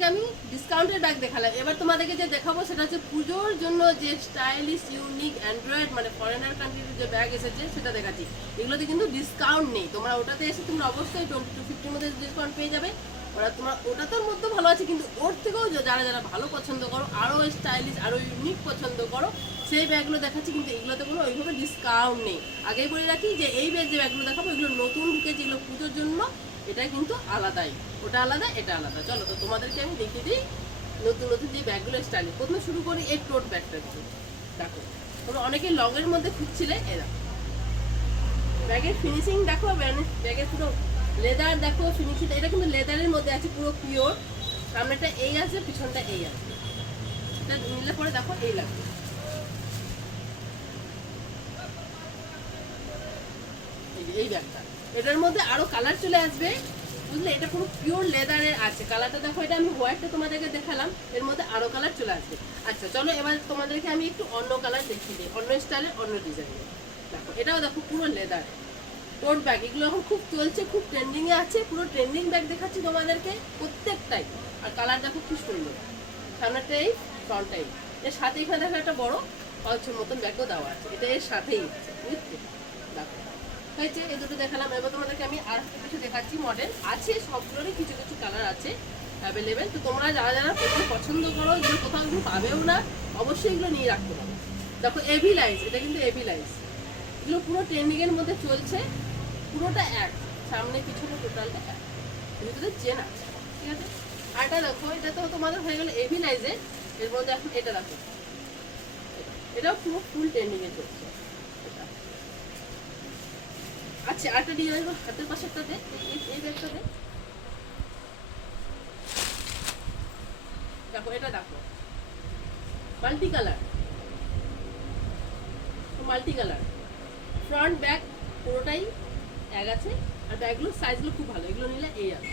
তোমাদেরকে আমি ডিসকাউন্টের ব্যাগ দেখালাম। এবার তোমাদেরকে যে দেখাবো সেটা হচ্ছে পুজোর জন্য যে স্টাইলিশ ইউনিক অ্যান্ড্রয়েড মানে ফরেনার কান্ট্রির যে ব্যাগ এসেছে সেটা দেখাচ্ছি। এগুলোতে কিন্তু ডিসকাউন্ট নেই, তোমরা ওটাতে এসে তোমরা অবশ্যই 20-50 মধ্যে ডিসকাউন্ট পেয়ে যাবে। ওরা তোমার ওটাতের মধ্যে ভালো আছে, কিন্তু ওর থেকেও যারা যারা ভালো পছন্দ করো, আরও স্টাইলিশ আরও ইউনিক পছন্দ করো, সেই ব্যাগগুলো দেখাচ্ছি। কিন্তু এগুলোতে কোনো ওইভাবে ডিসকাউন্ট নেই। আগেই বলে রাখি যে এই যে ব্যাগগুলো দেখাবো এগুলো নতুন ঢুকেছে, এগুলো পুজোর জন্য, এটা কিন্তু আলাদাই, ওটা আলাদা এটা আলাদা। চলো তো তোমাদেরকে আমি দেখিয়ে দিই নতুন নতুন যে ব্যাগগুলো স্টাইলিশ। প্রথমে শুরু করি এই টোট ব্যাগটা দিয়ে। দেখো তোমরা অনেকে লগের মধ্যে খুঁজছিলে, এ দেখো ব্যাগের ফিনিশিং দেখো, ব্যাগের পুরো লেদার দেখো ফিনিশিং, এটা কিন্তু লেদারের মধ্যে আছে পুরো পিওর। সামনেটা এই আছে, পিছনটা এই আছে, এটা নিলে পরে দেখো এই লাগবে। এই ব্যাগটা, এটার মধ্যে আরো কালার চলে আসবে, বুঝলে? এটা পুরো পিওর লেদারের আছে। কালারটা দেখো, এটা আমি হোয়াইটটা তোমাদেরকে দেখালাম, এর মধ্যে আরো কালার চলে আসবে। আচ্ছা চলো এবার তোমাদেরকে আমি একটু অন্য কালার দেখিয়ে দিই, অন্য স্টাইলের অন্য ডিজাইনের। দেখো এটাও দেখো পুরো লেদার টোট ব্যাগ, এগুলো এখন খুব চলছে, খুব ট্রেন্ডিং এ আছে। পুরো ট্রেন্ডিং ব্যাগ দেখাচ্ছি তোমাদেরকে প্রত্যেকটাই। আর কালার দেখো খুব সুন্দর, সামনেটাই ফ্রন্টটাই। এর সাথে এখানে দেখো একটা বড় পাউচের মতন ব্যাগও দেওয়া আছে, এটা এর সাথেই হচ্ছে, বুঝতে দেখো হয়েছে। এই দুটো দেখালাম। এবার তোমাদেরকে আমি আর কিছু দেখাচ্ছি, মডেল আছে সবগুলোরই কিছু কিছু কালার আছে অ্যাভেলেবেল। তো তোমরা যারা যারা এগুলো পছন্দ করো, এগুলো কোথাও এগুলো পাবেও না, অবশ্যই এগুলো নিয়ে রাখতে পারো। দেখো এভি লাইস, এটা কিন্তু এভি লাইস, এগুলো পুরো ট্রেন্ডিং এর মধ্যে চলছে, পুরোটা এক, সামনে পিছনে টোটালটা এক, ভিতরে চেন আছে, ঠিক আছে। আর এটা দেখো, এটা তো তোমাদের হয়ে গেল এভি লাইজের। এর মধ্যে এখন এটা দেখো, এটাও পুরো ফুল ট্রেন্ডিং এ চলছে। আচ্ছা আরেকটা ডিজাইন হাতের পাশে একটা দে, এই ব্যাগটা দে, দেখো এটা দেখো multi colour, multi colour front back পুরোটাই এক আছে। আর ব্যাগগুলোর সাইজগুলো খুব ভালো, এগুলো নিলে এই আছে,